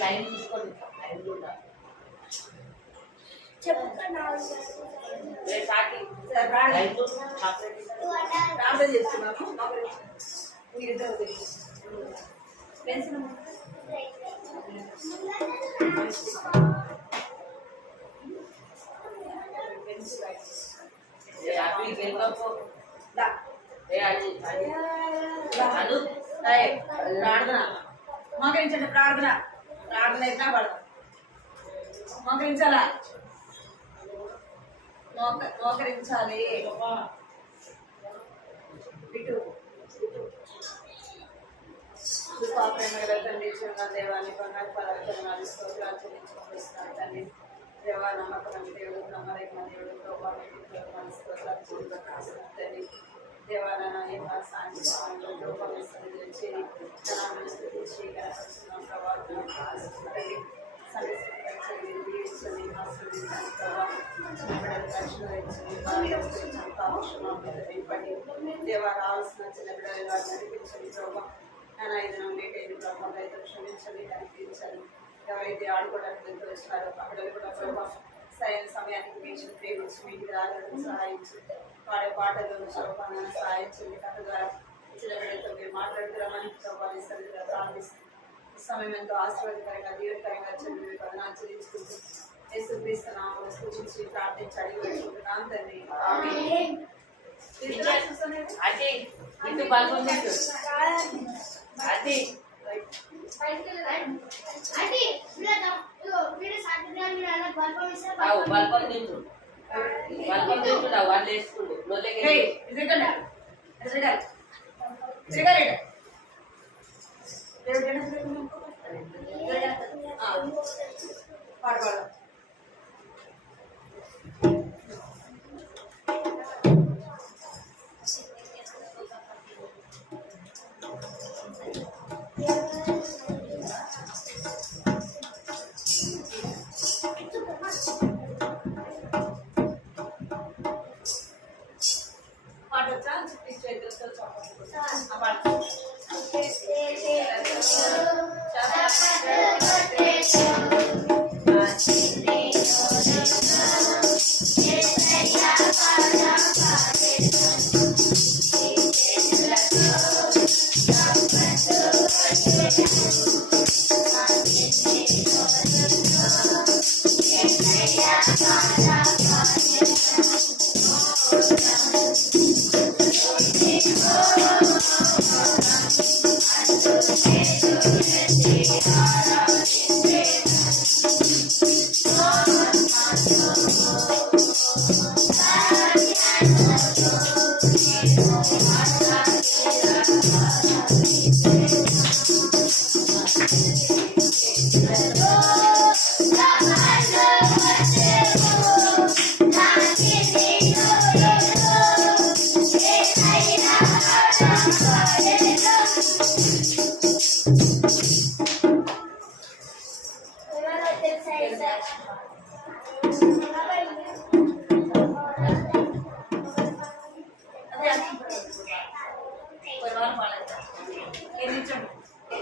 Line తీసుకోండి line కూడా ప్రార్థన చేస్తున్నాను మీరిద్దరు ప్రార్థన మోకరించండి ప్రార్థన ప్రార్థన ఎట్లా పడదు మోకరించాలా మోకరించాలి ఇటు ప్రేమ తండ్రి దేవాన్ని బంగారు పదార్థాలు స్తోత్రాలు చెల్లించుకొనిస్తున్నాను తండ్రి దేవా నమ్మకం దేవుడు నమ్మలేక దేవుడు ప్రభావం స్తోత్రాలు తండ్రి దేవాలయ దేవా రావాల్సిన చిన్న బిడ్డలు నడిపించండి ప్రభావం ఐదు లేటైన ప్రభావం రైతులు క్షమించండి కనిపించండి ఎవరైతే ఆడుకోవడానికి ఎంతో ఇస్తున్నారో అక్కడ కూడా ప్రభావం సరైన సమయానికి మీరు ప్రేమించి మీకు రాగడం సహాయించి పాడే పాటలను స్వరూపాలను సహాయించండి కథ ద్వారా ఇచ్చిన బిడ్డలతో మీరు మాట్లాడుతున్నామని ప్రభావం సరిగ్గా ప్రార్థిస్తుంది ఈ సమయం ఎంతో ఆశీర్వాదకరంగా దీవెనకరంగా చదివి పదనాలు చెల్లించుకుంటూ యేసుక్రీస్తునామములో సూచించి ప్రార్థించి అడిగి పెట్టుకుంటున్నాను తండ్రి ఆమేన్. అది ఇంటి పాల్గొంటాడు అది బల్పం తింటు బల్పం తింటున్నా వాళ్ళు వేసుకుంటు పాడవాళ్ళ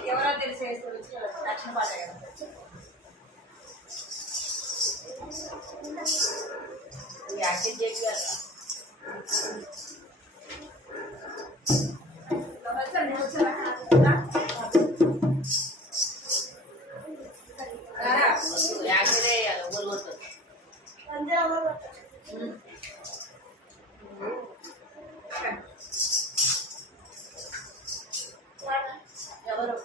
ఎవరో తెలిసి దక్షిణ పాట యాక్టివ్ చేసి ఎవరు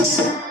Yeah.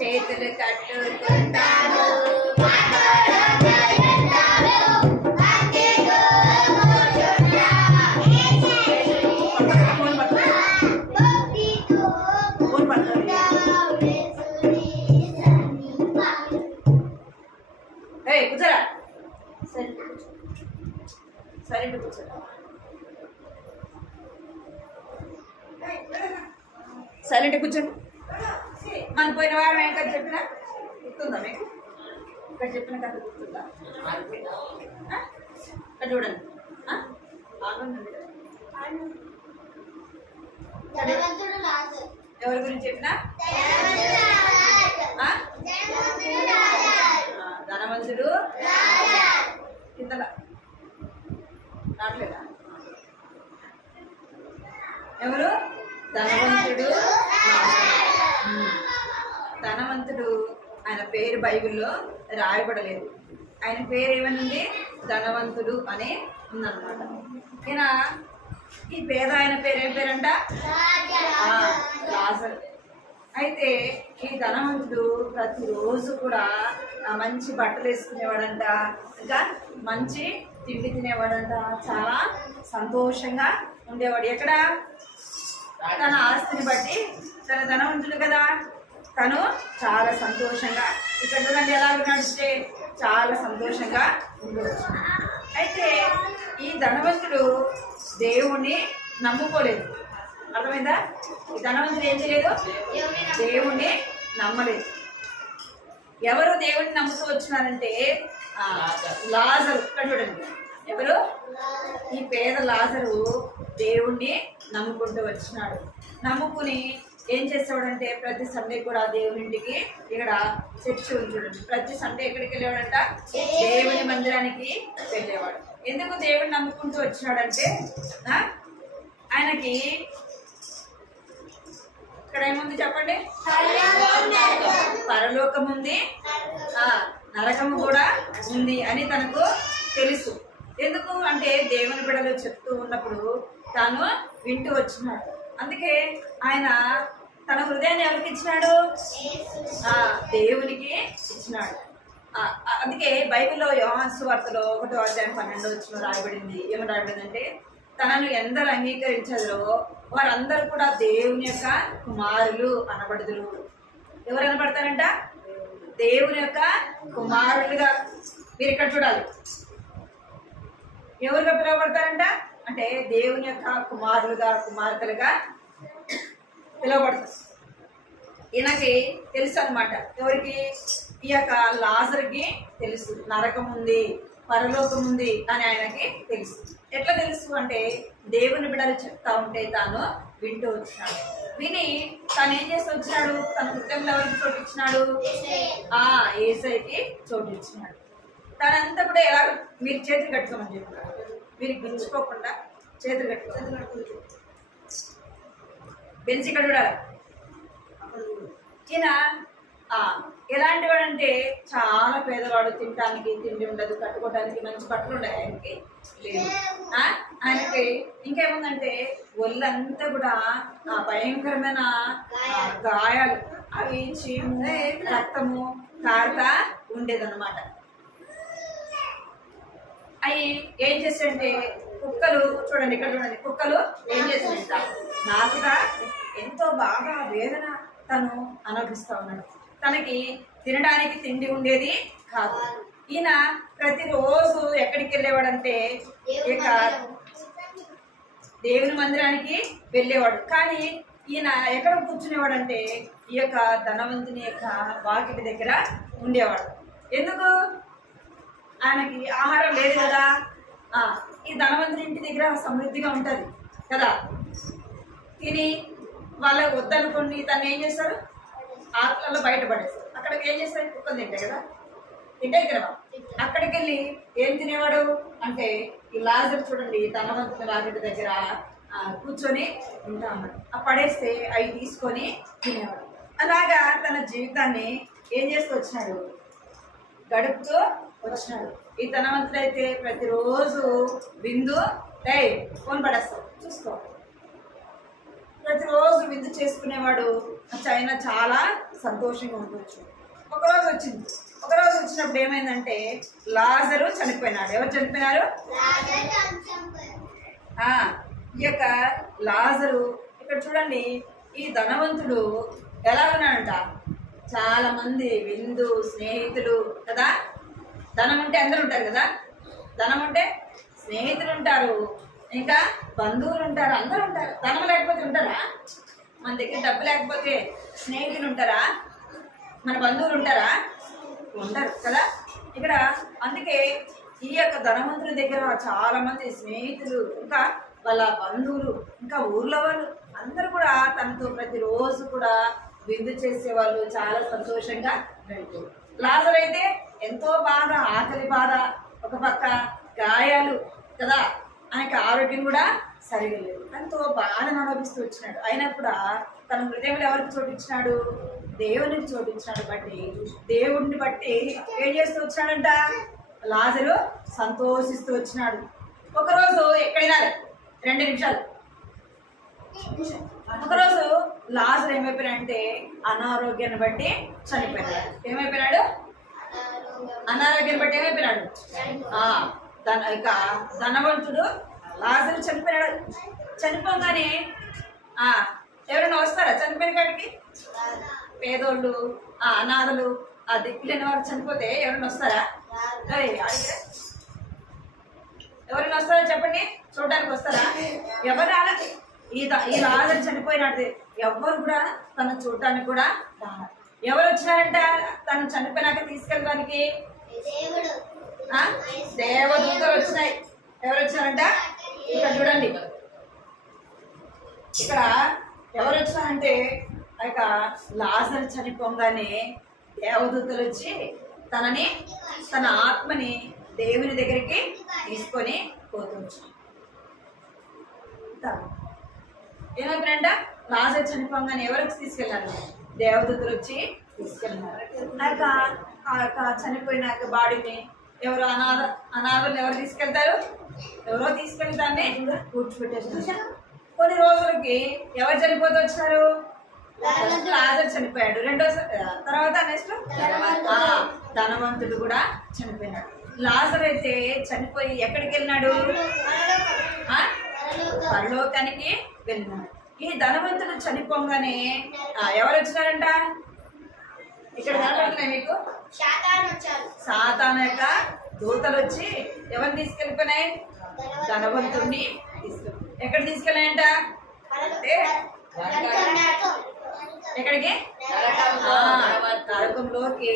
చేతులు కట్టుకుంటాను కూర్చోరా సరే కూర్చోరా సైలెంట్ కూర్చోండి. మన పోయిన వారం ఏం కథ చెప్పినా గుర్తుందా మీకు? ఇక్కడ చెప్పిన కథ గుర్తుందా? ఇక్కడ చూడండి. ఎవరి గురించి చెప్పినా? ధనవంతుడు కింద రావట్లేదా? ఎవరు? ధనవంతుడు. ధనవంతుడు ఆయన పేరు బైబిల్లో రాయబడలేదు. ఆయన పేరు ఏమనుంది? ధనవంతుడు అని ఉందన్నమాట. ఈయన ఈ పేద ఆయన పేరు ఏం పేరంట? లాజరు. అయితే ఈ ధనవంతుడు ప్రతిరోజు కూడా మంచి బట్టలు వేసుకునేవాడంట, ఇంకా మంచి తిండి తినేవాడంట, చాలా సంతోషంగా ఉండేవాడు. ఎక్కడ? తన ఆస్తిని బట్టి, తన ధనవంతుడు కదా, తను చాలా సంతోషంగా, ఇక్కడ చూడండి ఎలా నడిస్తే చాలా సంతోషంగా ఉండవచ్చు. అయితే ఈ ధనవంతుడు దేవుణ్ణి నమ్ముకోలేదు. అర్థమైందా? ఈ ధనవంతుడు ఏం చేయలేదు? దేవుణ్ణి నమ్మలేదు. ఎవరు దేవుడిని నమ్ముతూ వచ్చినారంటే లాజరు. ఇక్కడ చూడండి, ఎవరు? ఈ పేద లాజరు దేవుణ్ణి నమ్ముకుంటూ వచ్చినాడు. నమ్ముకుని ఏం చేసేవాడంటే ప్రతి సండే కూడా దేవునింటికి ఇక్కడ చర్చి ఉంది చూడండి. ప్రతి సండే ఎక్కడికి వెళ్ళేవాడంట? దేవుని మందిరానికి వెళ్ళేవాడు. ఎందుకు దేవుడిని నమ్ముకుంటూ వచ్చినాడంటే ఆయనకి ఇక్కడ ఏముంది చెప్పండి? పరలోకం ఉంది, నరకము కూడా ఉంది అని తనకు తెలుసు. ఎందుకు అంటే దేవుని బిడ్డలు చెప్తూ ఉన్నప్పుడు తాను వింటూ వచ్చినాడు. అందుకే ఆయన తన హృదయాన్ని ఎవరికి ఇచ్చినాడు? దేవునికి ఇచ్చినాడు. అందుకే బైబిల్లో యోహాను సువార్తలో 1:12 రాయబడింది. ఏమని రాయబడిందంటే, తనను ఎందరు అంగీకరించారో వారందరూ కూడా దేవుని యొక్క కుమారులు అనబడుదురు. ఎవరు అనబడతారంట? దేవుని యొక్క కుమారులుగా. మీరు ఇక్కడ చూడాలి, ఎవరుగా పిలువబడతారంట అంటే దేవుని యొక్క కుమారులుగా, కుమార్తెలుగా పిలువబడతారు. ఈయనకి తెలుసు అనమాట. ఎవరికి? ఈ యొక్క లాజరుకి తెలుసు నరకం ఉంది, పరలోకం ఉంది అని ఆయనకి తెలుసు. ఎట్లా తెలుసు అంటే దేవుని బిడ్డలు చెప్తా ఉంటే తాను వింటూ వచ్చినాడు. విని తను ఏం చేసి వచ్చినాడు? తన హృదయంలో ఎవరికి చోటిచ్చినాడు? యేసయ్యకి చోటిచ్చినాడు. తనంతా కూడా ఎలా మీరు చేతులు కట్టుకోమని చెప్పినాడు. మీరు గించుకోకుండా చేతులు కట్టు. బెంచ్ ఇక్కడ చూడాలి. ఈయన ఎలాంటి వాడు అంటే చాలా పేదవాడు, తినడానికి తిండి ఉండదు, కట్టుకోవడానికి మంచి బట్టలు ఉన్నాయి ఆయనకి లేదు. ఆయనకి ఇంకేముందంటే ఒళ్ళంతా కూడా భయంకరమైన గాయాలు, అవి చీము రక్తము కారుతా ఉండేదన్నమాట. అవి ఏం చేస్తాయంటే కుక్కలు చూడండి, ఇక్కడ చూడండి, కుక్కలు ఏం చేస్తాయంట నాకుగా ఎంతో బాగా వేదన తను అనుభవిస్తూ ఉన్నాడు. తనకి తినడానికి తిండి ఉండేది కాదు. ఈయన ప్రతిరోజు ఎక్కడికి వెళ్ళేవాడంటే ఇక దేవుని మందిరానికి వెళ్ళేవాడు. కానీ ఈయన ఎక్కడ కూర్చునేవాడంటే ఈ యొక్క ధనవంతుని యొక్క వాకిటి దగ్గర ఉండేవాడు. ఎందుకు? ఆయనకి ఆహారం లేదు కదా. ఈ ధనవంతుని ఇంటి దగ్గర సమృద్ధిగా ఉంటుంది కదా. తిని వాళ్ళకి వద్దనుకోండి తను ఏం చేస్తారు, ఆకులలో బయటపడేస్తారు. అక్కడికి ఏం చేస్తారు, కుక్కలు తింటాయి కదా, తింటాయి కదా. అక్కడికి వెళ్ళి ఏం తినేవాడు అంటే ఈ లాజరు చూడండి, ధనవంతుని వాకిటి దగ్గర కూర్చొని ఉంటా ఉన్నాడు. పడేస్తే అవి తీసుకొని తినేవాడు. అలాగా తన జీవితాన్ని ఏం చేస్తూ వచ్చినాడు, గడుపుతూ వచ్చినాడు. ఈ ధనవంతుడైతే ప్రతిరోజు విందు ఫోన్ పడేస్తావు చూసుకో, ప్రతిరోజు విందు చేసుకునేవాడు. ఆయన చాలా సంతోషంగా ఉండవచ్చు. ఒకరోజు వచ్చినప్పుడు ఏమైందంటే లాజరు చనిపోయినాడు. ఎవరు చనిపోయినారు? ఈ యొక్క లాజరు. ఇక్కడ చూడండి, ఈ ధనవంతుడు ఎలా ఉన్నాడంట, చాలా మంది విందు స్నేహితులు కదా. ధనం ఉంటే అందరు ఉంటారు కదా, ధనం ఉంటే స్నేహితులు ఉంటారు, ఇంకా బంధువులు ఉంటారు, అందరూ ఉంటారు. ధనం లేకపోతే ఉంటారా? మన దగ్గర డబ్బు లేకపోతే స్నేహితులు ఉంటారా? మన బంధువులు ఉంటారా? ఉండరు కదా. ఇక్కడ అందుకే ఈ యొక్క ధనవంతుల దగ్గర చాలా మంది స్నేహితులు, ఇంకా వాళ్ళ బంధువులు, ఇంకా ఊర్లో వాళ్ళు అందరూ కూడా తనతో ప్రతిరోజు కూడా విందు చేసేవాళ్ళు. చాలా సంతోషంగా గడిపారు. లాజరు అయితే ఎంతో బాధ, ఆకలి బాధ, ఒక పక్క గాయాలు కదా, ఆయనకి ఆరోగ్యం కూడా సరిగా లేదు. ఎంతో బాధను అనుభవిస్తూ వచ్చినాడు. అయినా కూడా తన హృదయంలో ఎవరికి చోటిచ్చినాడు? దేవునికి చోటిచ్చినాడు. బట్టి దేవుడిని బట్టి ఏం చేస్తూ వచ్చినాడంట, లాజరు సంతోషిస్తూ వచ్చినాడు. ఒకరోజు ఎక్కడైనా 2 నిమిషాలు, ఒకరోజు లాజరు ఏమైపోయినాడంటే అనారోగ్యాన్ని బట్టి చనిపోయినాడు. ఏమైపోయినాడు? అనారోగ్యాన్ని బట్టి ఏమైపోయినాడు? ఇక ధనవంతుడు లాజరు చనిపోయినాడు. చనిపోగానే ఎవరైనా వస్తారా చనిపోయిన కాడికి? పేదోళ్ళు, అనాథలు, దిక్కులేని వారు చనిపోతే ఎవరైనా వస్తారా? ఎవరైనా వస్తారా చెప్పండి, చూడడానికి వస్తారా? ఎవరు రాలే. ఈ లాజరు చనిపోయినట్టు ఎవరు కూడా తను చూడటానికి కూడా రాలేదు. ఎవరు వచ్చినారంట తను చనిపోయినాక తీసుకెళ్ళడానికి? దేవదూతలు వచ్చినాయి. ఎవరు వచ్చారంట? ఇక్కడ చూడండి, ఇక్కడ ఎవరు వచ్చినారంటే ఇక లాజరు చనిపోగానే దేవదూతలు వచ్చి తన ఆత్మని దేవుని దగ్గరికి తీసుకొని పోతుంది. ఏమైపోయినంట? లాజరు చనిపోగానే ఎవరికి తీసుకెళ్ళారు? దేవదూతలు వచ్చి తీసుకెళ్ళినారు. చనిపోయిన బాడీని ఎవరు అనాథలు ఎవరు తీసుకెళ్తారు? ఎవరో తీసుకెళ్ళి దాన్ని కూర్చోబెట్టేసారు. కొన్ని రోజులకి ఎవరు చనిపోతూ వచ్చినారు? లాజరు చనిపోయాడు. తర్వాత నెక్స్ట్ ధనవంతుడు కూడా చనిపోయినాడు. లాజరు అయితే చనిపోయి ఎక్కడికి వెళ్ళినాడు? పరలోకానికి వెళ్ళినాడు. ఈ ధనవంతుడు చనిపోగానే ఎవరు వచ్చినారంట? ఇక్కడ కనపడుతున్నాయి మీకు, సాతాను యొక్క దూతలు వచ్చి ఎవరిని తీసుకెళ్ళిపోయినాయి? ధనవంతుడిని ఎక్కడ తీసుకెళ్ళాయంట? ఎక్కడికి? నరకంలోకి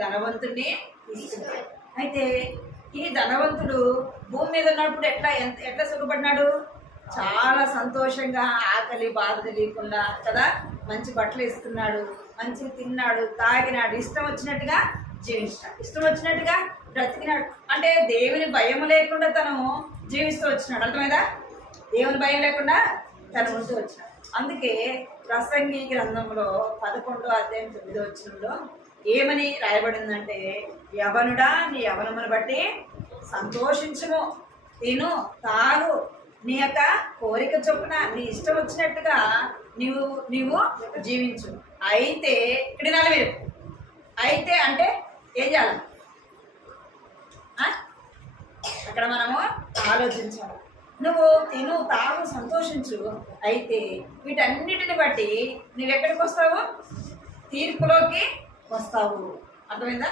ధనవంతుడిని తీసుకెళ్ళాడు. అయితే ఈ ధనవంతుడు భూమి మీద ఉన్నప్పుడు ఎట్లా సుఖపడినాడు? చాలా సంతోషంగా, ఆకలి బాధ తెలియకుండా కదా, మంచి బట్టలు వేసుకున్నాడు, మంచిగా తిన్నాడు, తాగినాడు, ఇష్టం వచ్చినట్టుగా జీవించాడు, ఇష్టం వచ్చినట్టుగా బ్రతికినాడు. అంటే దేవుని భయం లేకుండా తను జీవిస్తూ వచ్చినాడు. అర్థమైందా? దేవుని భయం లేకుండా తను ఉంటూ వచ్చినాడు. అందుకే ప్రసంగి గ్రంథంలో 11:9 ఏమని రాయబడిందంటే, యవనుడా నీ యవనమును బట్టి సంతోషించుము, తిను తాగు, నీ యొక్క కోరిక చొప్పున నీ ఇష్టం వచ్చినట్టుగా నీవు జీవించు. అయితే ఇక్కడ మీరు అయితే అంటే ఏం చేయాలి? అక్కడ మనము ఆలోచించాలి. నువ్వు తిను తాగు సంతోషించు, అయితే వీటన్నిటిని బట్టి నువ్వెక్కడికి వస్తావు? తీర్పులోకి వస్తావు. అర్థమైందా?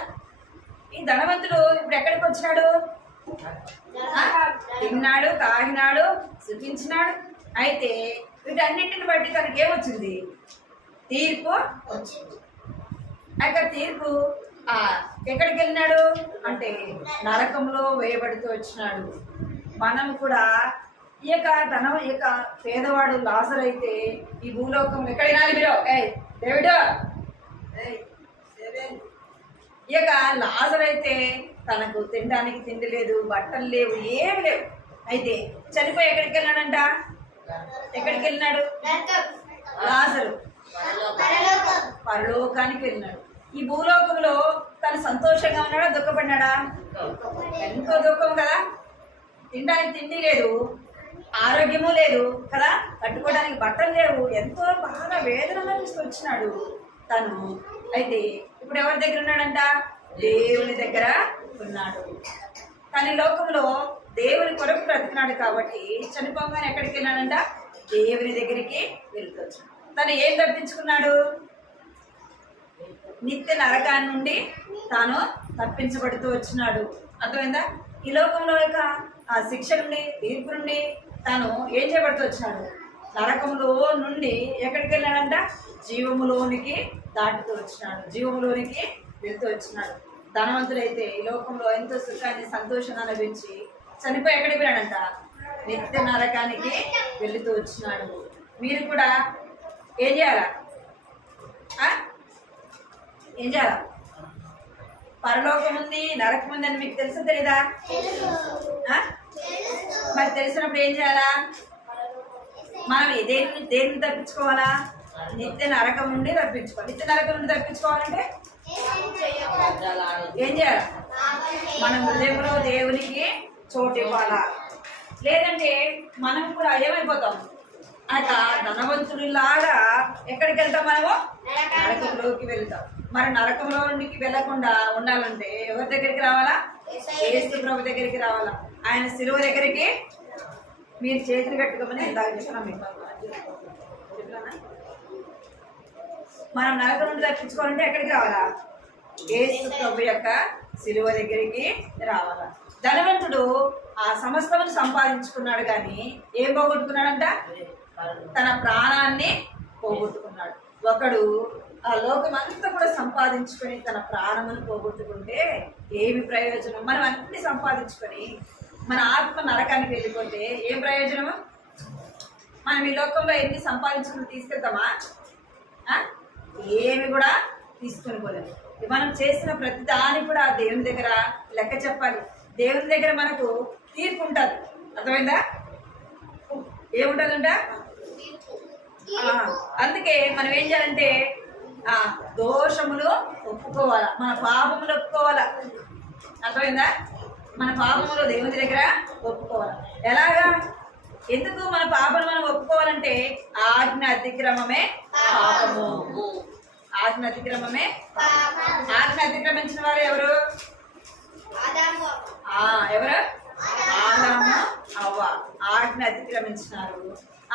ఈ ధనవంతుడు ఇప్పుడు ఎక్కడికి వచ్చినాడు? తిన్నాడు, తాగినాడు, సుఖించినాడు. అయితే వీటన్నింటిని బట్టి తనకి ఏమొచ్చింది? తీర్పు వచ్చింది. అయితే తీర్పు ఎక్కడికి వెళ్ళినాడు అంటే నరకంలో వేయబడుతూ వచ్చినాడు. మనం కూడా ఈ యొక్క పేదవాడు లాజరు అయితే ఈ భూలోకంలో ఎక్కడైనా మీరు డేవిడ్ ఈ యొక్క లాజరు అయితే తనకు తినడానికి తిండి లేదు, బట్టలు లేవు, ఏమి లేవు. అయితే చనిపోయి ఎక్కడికి వెళ్ళాడంట? ఎక్కడికి వెళ్ళినాడు? లాజరు పరలోకానికి వెళ్ళినాడు. ఈ భూలోకంలో తను సంతోషంగా ఉన్నాడా, దుఃఖపడినాడా? ఎంతో దుఃఖం కదా. తినడానికి తిండి లేదు, ఆరోగ్యము లేదు కదా, కట్టుకోవడానికి బట్టలు లేవు, ఎంతో బాగా వేదన అనిపిస్తూ వచ్చినాడు తను. అయితే ఇప్పుడు ఎవరి దగ్గర ఉన్నాడంట? దేవుని దగ్గర ఉన్నాడు. తన లోకంలో దేవుని కొరకు బ్రతికినాడు కాబట్టి చనిపోగానే ఎక్కడికి వెళ్ళాడంట? దేవుని దగ్గరికి వెళ్తొచ్చు. తను ఏం తప్పించుకున్నాడు? నిత్య నరకాన్ని నుండి తాను తప్పించబడుతూ వచ్చినాడు. అర్థమైందా? ఈ లోకంలో యొక్క ఆ శిక్ష నుండి, తీర్పు నుండి తాను ఏం చేయబడుతూ వచ్చినాడు? నరకంలో నుండి ఎక్కడికి వెళ్ళాడంట? జీవములోనికి దాటుతూ వచ్చినాడు, జీవములోనికి వెళ్తూ వచ్చినాడు. ధనవంతుడైతే ఈ లోకంలో ఎంతో సుఖాన్ని, సంతోషాన్ని అనుభవించి చనిపోయి ఎక్కడికి వెళ్ళాడంట? నిత్య నరకానికి వెళుతూ వచ్చినాడు. మీరు కూడా ఏం చేయాలా? ఏం చేయాలా? పరలోకం ఉంది, నరకం ఉంది అని మీకు తెలుసా తెలీదా? మరి తెలిసినప్పుడు ఏం చేయాలా? మనం దేన్ని తప్పించుకోవాలా? నిత్య నరకం నుండి తప్పించుకోవాలి. నిత్య నరకం నుండి తప్పించుకోవాలంటే ఏం చేయాలి? మన హృదయంలో దేవునికి చోటు ఇవ్వాలా. లేదంటే మనం కూడా ఏమైపోతాం? ధనవంతుడిలాగా ఎక్కడికి వెళ్తాం? మనము నరకంలోకి వెళ్తాం. మరి నరకంలో నుండికి వెళ్లకుండా ఉండాలంటే ఎవరి దగ్గరికి రావాలా? యేసు ప్రభు దగ్గరికి రావాలా. ఆయన శిలువ దగ్గరికి మీరు చేతులు కట్టుకోమని చెప్తున్నాం మీకు. మనం నరకం నుండి తప్పించుకోవాలంటే ఎక్కడికి రావాలా? యేసు ప్రభు యొక్క శిలువ దగ్గరికి రావాలా. ధనవంతుడు ఆ సమస్తమును సంపాదించుకున్నాడు, కానీ ఏం పోగొట్టుకున్నాడంట? తన ప్రాణాన్ని పోగొట్టుకున్నాడు. ఒకడు ఆ లోకం అంతా కూడా సంపాదించుకొని తన ప్రాణమును పోగొట్టుకుంటే ఏమి ప్రయోజనం? మనం అన్ని సంపాదించుకొని మన ఆత్మ నరకానికి వెళ్ళిపోతే ఏం ప్రయోజనము? మనం ఈ లోకంలో ఎన్ని సంపాదించుకుని తీసుకెళ్తామా? ఏమి కూడా తీసుకొని పోలేదు. మనం చేసిన ప్రతి దాన్ని కూడా దేవుని దగ్గర లెక్క చెప్పాలి. దేవుని దగ్గర మనకు తీర్పు ఉంటుంది. అర్థమైందా? ఏముంటుందంట? అందుకే మనం ఏం చేయాలంటే దోషములు ఒప్పుకోవాలా, మన పాపములు ఒప్పుకోవాలా. అర్థమైందా? మన పాపములు దేవుని దగ్గర ఒప్పుకోవాలా. ఎలాగా? ఎందుకు మన పాపను మనం ఒప్పుకోవాలంటే ఆజ్ఞ అతిక్రమమే పాపము. ఆజ్ఞ అతిక్రమమే. ఆజ్ఞ అతిక్రమించిన వారు ఎవరు? ఎవరు? ఆదాము, అవ్వ ఆజ్ఞ అతిక్రమించినారు.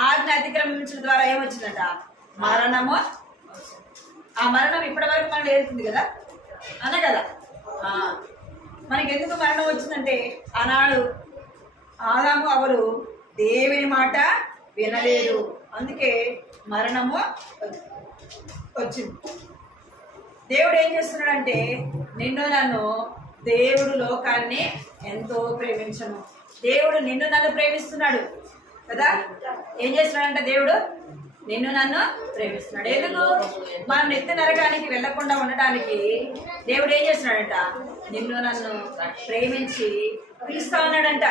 ఆజ్ఞ అతిక్రమించడం ద్వారా ఏమొచ్చిందట? మరణము. ఆ మరణం ఇప్పటి వరకు మనం ఏడుతుంది కదా, అనే కదా. మనకి ఎందుకు మరణం వచ్చిందంటే ఆనాడు ఆదాము అవ్వలు దేవుని మాట వినలేదు, అందుకే మరణము వచ్చింది. దేవుడు ఏం చేస్తున్నాడంటే నిన్ను నన్ను దేవుడు లోకాన్ని ఎంతో ప్రేమించను. దేవుడు నిన్ను నన్ను ప్రేమిస్తున్నాడు కదా. ఏం చేస్తున్నాడంటే దేవుడు నిన్ను నన్ను ప్రేమిస్తున్నాడు. ఎందుకు? మనం నిత్య నరకానికి వెళ్లకుండా ఉండటానికి దేవుడు ఏం చేస్తున్నాడంట? నిన్ను నన్ను ప్రేమించి పిలుస్తా ఉన్నాడంట.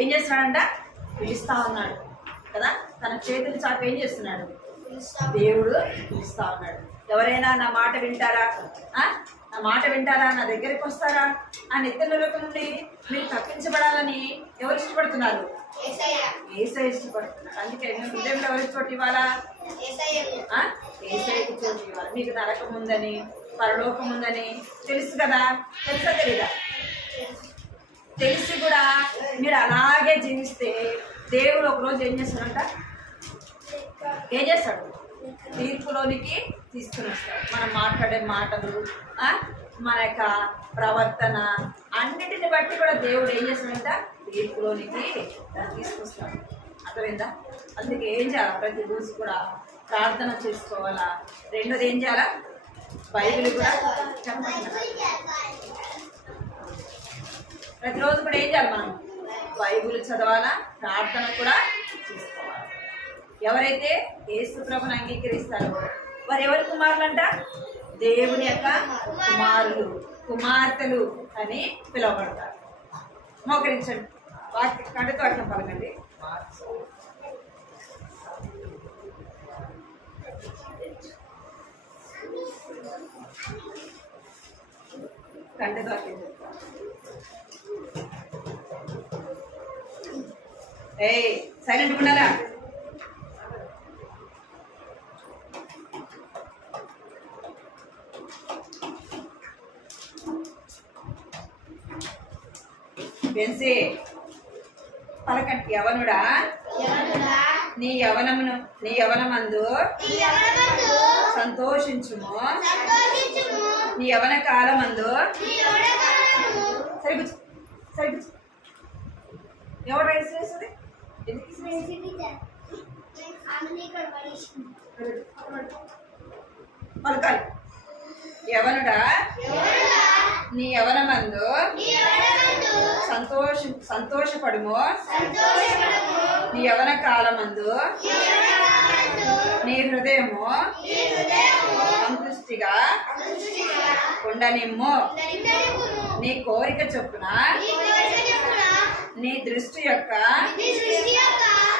ఏం చేస్తున్నాడంట? పిలుస్తా ఉన్నాడు కదా. తన చేతులు చాపి ఏం చేస్తున్నాడు? దేవుడు పిలుస్తా ఉన్నాడు. ఎవరైనా నా మాట వింటారా, నా మాట వింటారా, నా దగ్గరికి వస్తారా, ఆ నిత్యలోకం నుండి మీరు తప్పించబడాలని ఎవరు ఇష్టపడుతున్నారు? యేసయ్య ఇష్టపడుతున్నారు. అందుకే మీ హృదయంలో ఎవరికి చోటు ఇవ్వాలా? యేసయ్యకి చోటు ఇవ్వాలి. మీకు నరకం ఉందని, పరలోకం ఉందని తెలుసు కదా. తెలుసా తెలీదా? తెలిసి కూడా మీరు అలాగే జీవిస్తే దేవుడు ఒకరోజు ఏం చేస్తాడంట? ఏం చేస్తాడు? తీర్పులోనికి తీసుకుని వస్తాడు. మనం మాట్లాడే మాటలు, మన యొక్క ప్రవర్తన అన్నిటిని బట్టి కూడా దేవుడు ఏం చేస్తాడంట? తీర్పులోనికి తీసుకొస్తాడు. అర్థమైందా? అందుకే ఏం చేయాలి? ప్రతిరోజు కూడా ప్రార్థన చేసుకోవాలా. రెండోది ఏం చేయాలా? బైబిల్ కూడా ప్రతిరోజు కూడా ఏం చేయాలి? మనం బైబిల్ చదవాలా, ప్రార్థన కూడా చేసుకోవాలి. ఎవరైతే యేసు ప్రభుని అంగీకరిస్తారో వారు ఎవరి కుమారులంట? దేవుని యొక్క కుమారులు, కుమార్తెలు అని పిలువబడతారు. మోకరించండి. కంటితో అట్లా పలకండి. కంటితో అట్లా సైలెంట్ ఉన్నారా? బెన్సీ పలకండి. యవనుడా, నీ యవనమందు సంతోషించుము, నీ యవన కాలమందు సరిపుచ్చు సరిపుచ్చు. ఎవరు రైస్ వేస్తుంది? పలకాలి. యవనుడా, నీ యవనమందు సంతోషపడుము, నీ యవన కాలమందు నీ హృదయము సంతృష్టిగా ఉండనిమ్ము. నీ కోరిక చొప్పున నీ దృష్టి యొక్క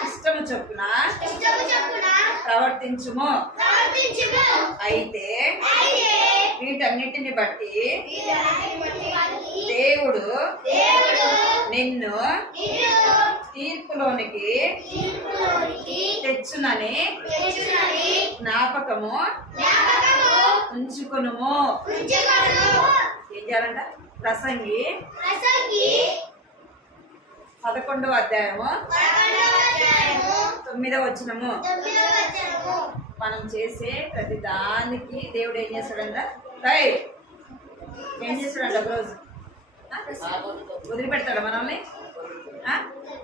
ఇష్టము చొప్పున ప్రవర్తించుము. అయితే వీటన్నిటిని బట్టి దేవుడు నిన్ను తీర్పులోనికి తెచ్చునని జ్ఞాపకము ఉంచుకొనుము. ఏం చేయాలంట? ప్రసంగి 11వ అధ్యాయము 9వ వచనము. మనం చేసే ప్రతి దానికి దేవుడు ఏం చేస్తాడంట? ఏం చేస్తాడంట? ఒకరోజు వదిలిపెడతాడు మనల్ని.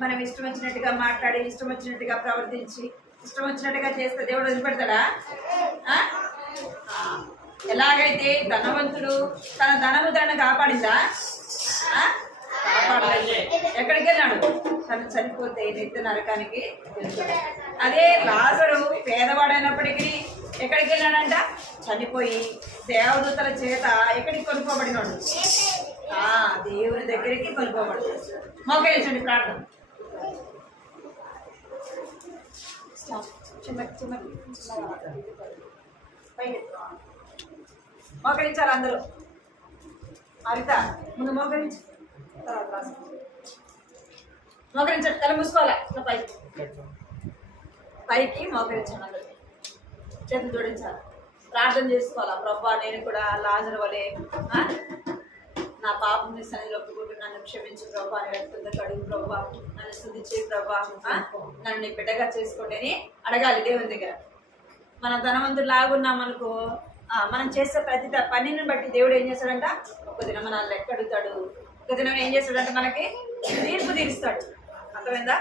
మనం ఇష్టం వచ్చినట్టుగా మాట్లాడి, ఇష్టం వచ్చినట్టుగా ప్రవర్తించి, ఇష్టం వచ్చినట్టుగా చేస్తే దేవుడు వదిలిపెడతాడా? ఎలాగైతే ధనవంతుడు తన ధనము తనను కాపాడిందా? కాపాడలేదు. ఎక్కడికి వెళ్ళాడు? తను చనిపోతే నిత్య నరకానికి వెళ్తాడు. అదే లాజరు పేదవాడైనప్పటికీ ఎక్కడికి వెళ్ళాడంట? చనిపోయి దేవదూతల చేత ఎక్కడికి కొనుక్కోబడినాడు? దేవుని దగ్గరికి కొనుక్కోబడ్డాడు. మోకరించండి. ప్రార్థన. మోకరించాలి అందరూ. హరిత ముందు మోకరించి, మోకరించండి. తల మూసుకోవాలి. ఇట్లా పైకి మోకరించాలి. అందరూ చేతులు జోడించాలి. ప్రార్థన చేసుకోవాలా. ప్రభా, నేను కూడా లాజరు వలె నా పాపం నీ సన్నిధిలో ఒప్పుకుంటూ నన్ను క్షమించు ప్రభా, నీ రక్తంతో కడుగు ప్రభా, నన్ను స్తుతించే ప్రభా, నన్ను నీ బిడ్డగా చేసుకోండి అని అడగాలి దేవుని దగ్గర. మన ధనవంతుడు లాగున్నామనుకో, మనం చేసే ప్రతి పనిని బట్టి దేవుడు ఏం చేస్తాడంట? ఒక దినం మన లెక్క అడుగుతాడు. ఒక దినం ఏం చేస్తాడంటే మనకి తీర్పు తీరుస్తాడు. అర్థమైందా?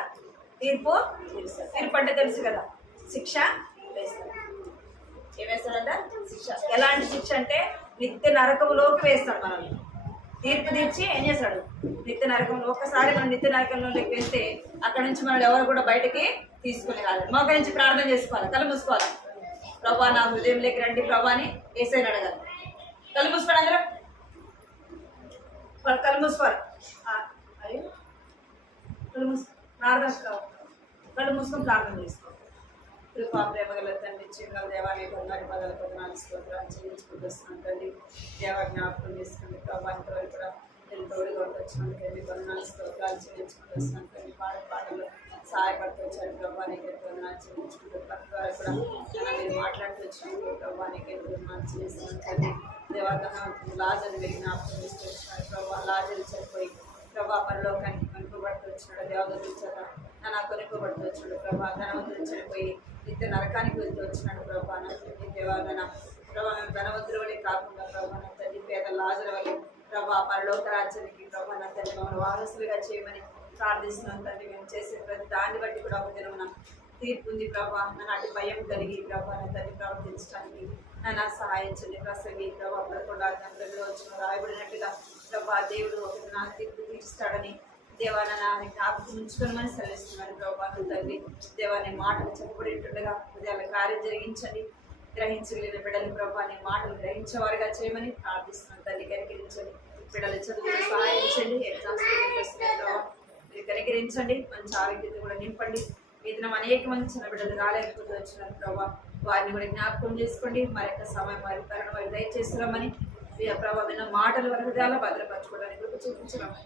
తీర్పు తీరుస్తాడు. తీర్పు అంటే తెలుసు కదా, శిక్ష వేస్తాడు. ఏం వేస్తాడంట? శిక్ష. ఎలాంటి శిక్ష అంటే నిత్య నరకములోకి వేస్తాడు మనల్ని. తీర్పు తీర్చి ఏం చేస్తాడు? నిత్య నరకంలో. ఒక్కసారి మనం నిత్య నరకంలోకి వేస్తే అక్కడ నుంచి మనం ఎవరు కూడా బయటకి తీసుకుని రాలేదు. మొక్క నుంచి ప్రార్థన చేసుకోవాలి. కళ్ళు మూసుకోవాలి. ప్రభా, నా హృదయంలోకి రండి ప్రభా అని యేసయ్యని అడగాలి. కళ్ళు మూసుకోండి అందరూ. కళ్ళు మూసుకోవాలి. అయ్యో కళ్ళు మూసుకో. ప్రార్థన కళ్ళు మూసుకొని ప్రార్థన చేసుకో. కృపా ప్రేమ గల తండ్రి, చిన్న దేవాలయ బంగారు పదాల పదనాలు స్తోత్రాలు చెల్లించుకుంటూ వస్తున్నాను తండ్రి. దేవ జ్ఞాపకం చేసుకుని ప్రభా ఇంతవరకు కూడా నేను తోడుగా వచ్చినందుకు ఎన్ని పదనాలు స్తోత్రాలు చెల్లించుకుంటూ వస్తున్నాను తండ్రి. పాటలు సహాయపడుతూ వచ్చారు ప్రభా, నీకు పదనాలు చెల్లించుకుంటూ ప్రతి వారు కూడా మీరు మాట్లాడుతూ వచ్చినందుకు ప్రభా నీకు పదనాలు చెల్లిస్తున్నాను తండ్రి. దేవాతన లాజరు వెళ్ళి జ్ఞాపకం చేస్తూ వచ్చినాడు ప్రభా. లాజరు చనిపోయి ప్రభా పరలోకానికి కొనుక్కోబడుతూ వచ్చినాడు. దేవదూతల చేత నా కొనుక్కోబడుతూ వచ్చినాడు ప్రభా. ధనవంతుడు చనిపోయి నిత్య నరకానికి వెళ్తూ వచ్చినాడు ప్రభా. నా తండ్రి దేవాదన ప్రభా మేము ధనవంతుల వల్ల కాకుండా ప్రభా నా తండ్రి పేద లాజరు వల్ల ప్రభా పరలోక రాజ్యానికి ప్రభా నా తండ్రి మమ్మల్ని వారసులుగా చేయమని ప్రార్థిస్తున్నాం తండ్రి. మేము చేసే ప్రతి దాన్ని బట్టి కూడా ఒక దినమున తీర్పు ఉంది ప్రభా. నాటి భయం కలిగి ప్రభా నా తండ్రి ప్రవర్తించడానికి నా సహాయించండి. ప్రసంగి ప్రభా 11 వచ్చిన రాయబడినట్టుగా ప్రభా దేవుడు ఒక నా తీర్పు తీర్చుతాడని దేవాన్ని జ్ఞాపకం ఉంచుకోమని సెలవిస్తున్నాడు ప్రభా. తండ్రి దేవాన్ని మాటలు చెప్పబడినట్టుగా హృదయాల కార్యం జరిగించండి. గ్రహించగలిగిన బిడ్డలు ప్రభా నీ మాటలు గ్రహించేవారుగా చేయమని ప్రార్థిస్తున్నాను తండ్రి. కనికరించండి, బిడ్డల చదువుకు సహాయించండి. ఎగ్జామ్స్ ప్రభావ మీరు కనికరించండి. మంచి ఆరోగ్యత కూడా నింపండి. ఈ దినం అనేక మంది చిన్న బిడ్డలు రాలేకపోతే వచ్చినారు ప్రభా. వారిని కూడా జ్ఞాపకం చేసుకోండి. మరి యొక్క సమయం వారి తరుణం వారి దయచేస్తున్నామని ప్రభావ విన్న మాటలు వారి హృదయాల్లో భద్రపరచుకోవడానికి కృప చూపించడమని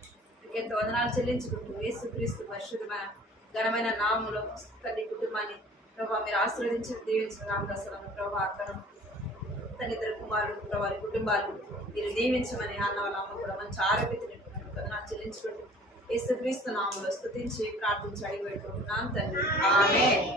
ఎంతో వందనాలు చెల్లించుకుంటూ యేసుక్రీస్తు పరిశుద్ధమైన ఘనమైన నామములో తల్లి కుటుంబాన్ని ప్రభావ మీరు ఆశీర్వదించి దీవించిన రామదాసులను ప్రభావ అతను తన ఇద్దరు కుమారులు ప్రభావ కుటుంబాలు మీరు దీవించమని అన్న వాళ్ళ అమ్మ కూడా మంచి ఆరోగ్యతని వందనాలు చెల్లించుకుంటూ యేసుక్రీస్తు నామములో స్తుతించి ప్రార్థించి అడిగి పెట్టుకుంటున్నాను తండ్రి. ఆమేన్.